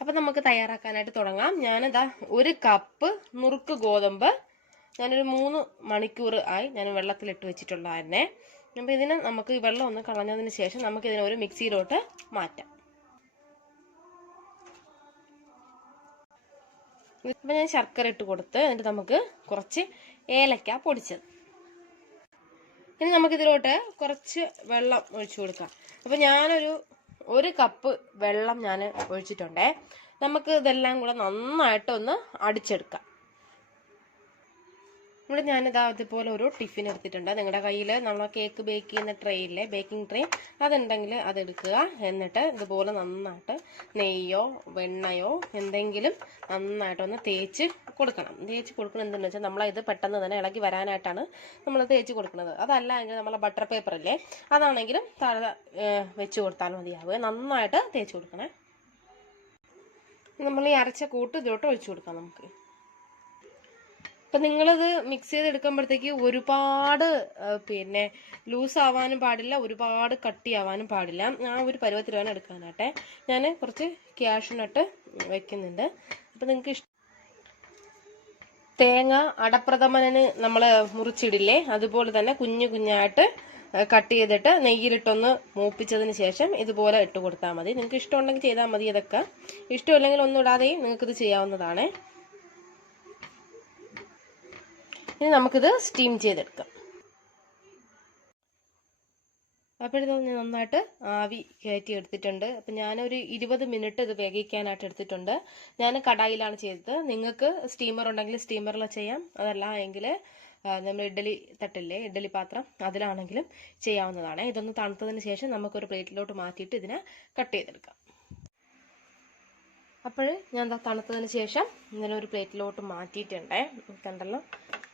അപ്പം നമുക്ക് തയ്യാറാക്കാനായിട്ട് തുടങ്ങാം. ഞാനിതാ 1 കപ്പ് നുറുക്ക് ഗോതമ്പ് ഞാനൊരു 3 മണിക്കൂർ ആയി ഞാൻ വെള്ളത്തിലിട്ട് വെച്ചിട്ടുള്ളതായിരുന്നേ. അപ്പോൾ ഇതിന് നമുക്ക് ഈ വെള്ളം ഒന്ന് കളഞ്ഞതിന് ശേഷം നമുക്ക് ഇതിനെ ഒരു മിക്സിയിലോട്ട് മാറ്റാം. ഇപ്പം ഞാൻ ശർക്കര ഇട്ട് കൊടുത്ത് എന്നിട്ട് നമുക്ക് കുറച്ച് ഏലക്ക പൊടിച്ചത്. ഇനി നമുക്കിതിലോട്ട് കുറച്ച് വെള്ളം ഒഴിച്ചു കൊടുക്കാം. അപ്പം ഞാനൊരു 1 കപ്പ് വെള്ളം ഞാൻ ഒഴിച്ചിട്ടുണ്ടേ. നമുക്ക് ഇതെല്ലാം കൂടെ നന്നായിട്ടൊന്ന് അടിച്ചെടുക്കാം. ഇവിടെ ഞാനിതാ അതുപോലെ ഒരു ടിഫിൻ എടുത്തിട്ടുണ്ട്. നിങ്ങളുടെ കയ്യിൽ നമ്മൾ കേക്ക് ബേക്ക് ചെയ്യുന്ന ട്രേ ഇല്ലേ, ബേക്കിംഗ് ട്രേ, അതുണ്ടെങ്കിൽ അതെടുക്കുക. എന്നിട്ട് ഇതുപോലെ നന്നായിട്ട് നെയ്യോ വെണ്ണയോ എന്തെങ്കിലും നന്നായിട്ടൊന്ന് തേച്ച് കൊടുക്കണം. തേച്ച് കൊടുക്കണം എന്തെന്ന് വെച്ചാൽ നമ്മളിത് പെട്ടെന്ന് തന്നെ ഇളകി വരാനായിട്ടാണ് നമ്മൾ തേച്ച് കൊടുക്കുന്നത്. അതല്ല എങ്കിൽ നമ്മളെ ബട്ടർ പേപ്പർ ഇല്ലേ, അതാണെങ്കിലും താഴെ വെച്ച് കൊടുത്താൽ മതിയാവുക. നന്നായിട്ട് തേച്ച് കൊടുക്കണേ. നമ്മൾ ഈ അരച്ച കൂട്ട് ഇതിലോട്ട് ഒഴിച്ചു കൊടുക്കാം നമുക്ക്. അപ്പം നിങ്ങളിത് മിക്സ് ചെയ്തെടുക്കുമ്പോഴത്തേക്ക് ഒരുപാട് ലൂസ് ആവാനും പാടില്ല, ഒരുപാട് കട്ടിയാവാനും പാടില്ല. ആ ഒരു പരുവത്തിൽ വേണം എടുക്കാനാട്ടെ. ഞാൻ കുറച്ച് ക്യാഷ്നട്ട് വെക്കുന്നുണ്ട്. അപ്പം നിങ്ങൾക്ക് തേങ്ങ അടപ്രഥമന് നമ്മൾ മുറിച്ചിടില്ലേ, അതുപോലെ തന്നെ കുഞ്ഞു കുഞ്ഞായിട്ട് കട്ട് ചെയ്തിട്ട് നെയ്യിലിട്ടൊന്ന് മൂപ്പിച്ചതിന് ശേഷം ഇതുപോലെ ഇട്ട് കൊടുത്താൽ മതി. നിങ്ങൾക്ക് ഇഷ്ടമുണ്ടെങ്കിൽ ചെയ്താൽ മതി. ഇതൊക്കെ ഇഷ്ടമില്ലെങ്കിൽ ഒന്നും ഇടാതെയും നിങ്ങൾക്കിത് ചെയ്യാവുന്നതാണ്. ഇനി നമുക്കിത് സ്റ്റീം ചെയ്തെടുക്കാം. അപ്പോഴിത് ഞാൻ നന്നായിട്ട് ആവി കയറ്റി എടുത്തിട്ടുണ്ട്. അപ്പം ഞാനൊരു 20 മിനിറ്റ് ഇത് വേവിക്കാനായിട്ട് എടുത്തിട്ടുണ്ട്. ഞാൻ കടായിലാണ് ചെയ്തത്. നിങ്ങൾക്ക് സ്റ്റീമർ ഉണ്ടെങ്കിൽ സ്റ്റീമറിൽ ചെയ്യാം. അതല്ല എങ്കിൽ നമ്മൾ ഇഡ്ഡലി തട്ടില്ലേ, ഇഡ്ഡലി പാത്രം, അതിലാണെങ്കിലും ചെയ്യാവുന്നതാണ്. ഇതൊന്ന് തണുത്തതിന് ശേഷം നമുക്കൊരു പ്ലേറ്റിലോട്ട് മാറ്റിയിട്ട് ഇതിനെ കട്ട് ചെയ്തെടുക്കാം. അപ്പോൾ ഞാൻ തണുത്തതിന് ശേഷം ഇങ്ങനെ ഒരു പ്ലേറ്റിലോട്ട് മാറ്റിയിട്ടുണ്ടേ. കണ്ടല്ലോ,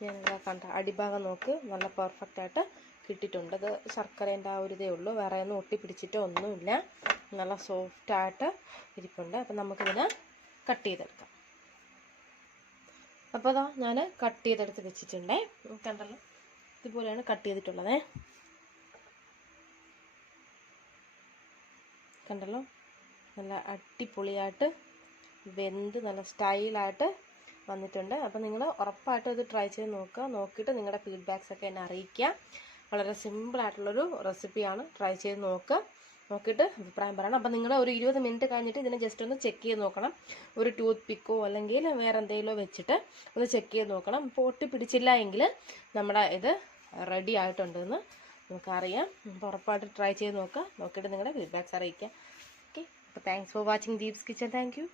ഞാനിതാ കണ്ട അടിഭാഗം നോക്ക്, നല്ല പെർഫെക്റ്റ് ആയിട്ട് കിട്ടിയിട്ടുണ്ട്. ഇത് ശർക്കരേൻ്റെ ആ ഒരു ഇതേ ഉള്ളൂ, വേറെ ഒന്നും ഒട്ടിപ്പിടിച്ചിട്ടോ ഒന്നുമില്ല. നല്ല സോഫ്റ്റായിട്ട് ഇരിപ്പുണ്ട്. അപ്പം നമുക്കിതിനെ കട്ട് ചെയ്തെടുക്കാം. അപ്പോൾ അതാ ഞാൻ കട്ട് ചെയ്തെടുത്ത് വെച്ചിട്ടുണ്ടേ. കണ്ടല്ലോ, ഇതുപോലെയാണ് കട്ട് ചെയ്തിട്ടുള്ളത്. കണ്ടല്ലോ, നല്ല അടിപൊളിയായിട്ട് വെന്ത് നല്ല സ്റ്റൈലായിട്ട് വന്നിട്ടുണ്ട്. അപ്പം നിങ്ങൾ ഉറപ്പായിട്ടും ഇത് ട്രൈ ചെയ്ത് നോക്കുക. നോക്കിയിട്ട് നിങ്ങളുടെ ഫീഡ്ബാക്സ് ഒക്കെ എന്നെ അറിയിക്കുക. വളരെ സിമ്പിളായിട്ടുള്ളൊരു റെസിപ്പിയാണ്. ട്രൈ ചെയ്ത് നോക്കുക. നോക്കിയിട്ട് അഭിപ്രായം പറയണം. അപ്പം നിങ്ങൾ ഒരു 20 മിനിറ്റ് കഴിഞ്ഞിട്ട് ഇതിനെ ജസ്റ്റ് ഒന്ന് ചെക്ക് ചെയ്ത് നോക്കണം. ഒരു ടൂത്ത് പിക്കോ അല്ലെങ്കിൽ വേറെ എന്തെങ്കിലുമോ വെച്ചിട്ട് ഒന്ന് ചെക്ക് ചെയ്ത് നോക്കണം. ഇപ്പോൾ ഒട്ടി പിടിച്ചില്ല എങ്കിൽ നമ്മുടെ ഇത് റെഡി ആയിട്ടുണ്ടെന്ന് നമുക്കറിയാം. അപ്പോൾ ഉറപ്പായിട്ട് ട്രൈ ചെയ്ത് നോക്കുക. നോക്കിയിട്ട് നിങ്ങളുടെ ഫീഡ്ബാക്സ് അറിയിക്കുക. ഓക്കെ, അപ്പോൾ thanks for watching Deep's kitchen. Thank you.